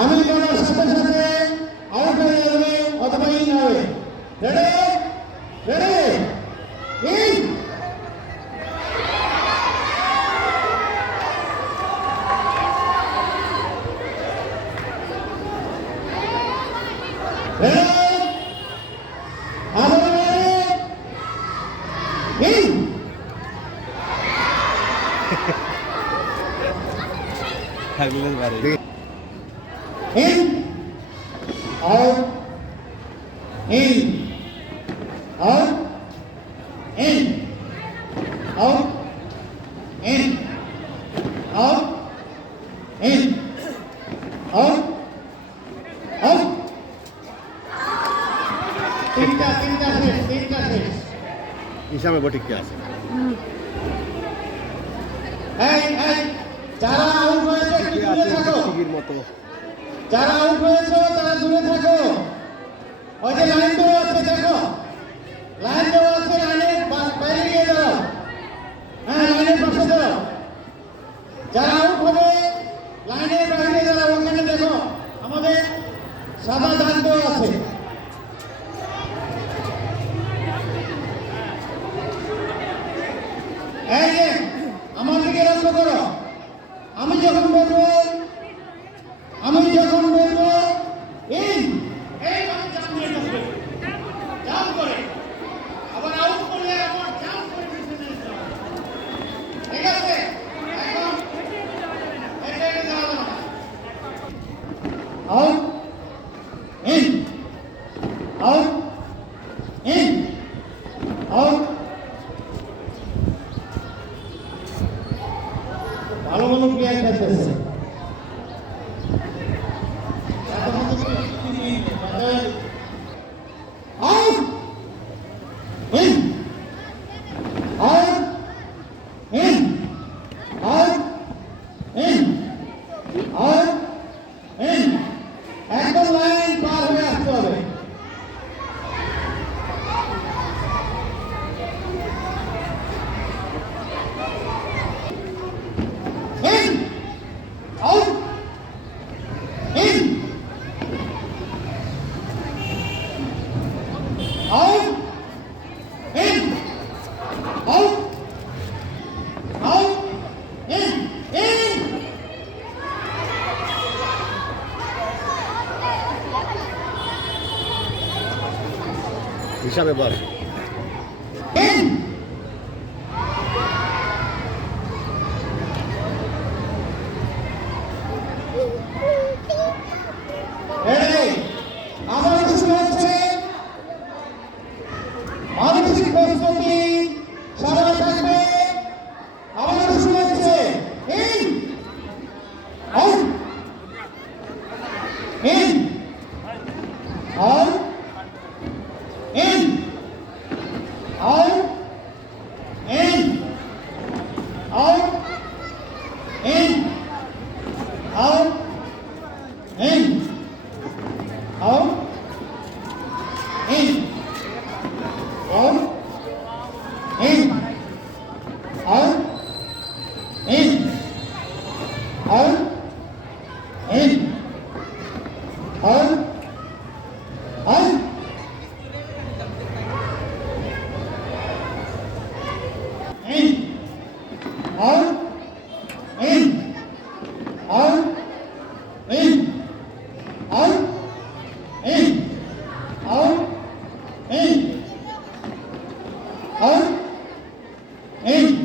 আমি বলার সাথে সাথে আউট হয়ে যাবে অথবা ইন হবে। Ready ready in. In, out, in, out, in, out, in, out, in, out, out. তিনটা শেষ। হিসাবে বটিক আছে। যারা আউট হয়েছে দূরে থাকো। যারা আউট হয়েছে তারা দূরে থাকো। ওই যে লাইন দেওয়া আছে দেখো, লাইন দেওয়া আছে, লাইনের বাইরে গিয়ে দাও। হ্যাঁ, লাইনের পাশে দাও। যারা আউট হবে লাইনের বাইরে দাও। ওখানে দেখো আমাদের সাদা দাগ দেওয়া আছে। এই যে আমার দিকে লক্ষ্য করো। আমি যখন বলবো ইন, এই আমি জাম্প করে ঢুকবে, জাম্প করে আবার আউট করলে আবার জাম্প করে ঢুকতে যেতে হবে। ঠিক আছে, এখন এটা যাওয়া যাবে না। Out in, out in, out. ভালো ভালো প্লেয়ার খেলতেছে। Out! In! Out! In! Out! In! Out! In! একদম লাইন পার হয়ে আসতে হবে। In! Out! In! Out! In! Out! Out! In! In! হিসাবে বল। In! এই আমার কিছু হচ্ছে, মানসিক প্রস্তুতি সবাই থাকবে। আমার কিছু হচ্ছে in, out, in, out, in, out, in, out, in, out, in, out, in, out, in, out, in, out, in, out, out. In, out, in, out, in, out, in, out, in, out, in.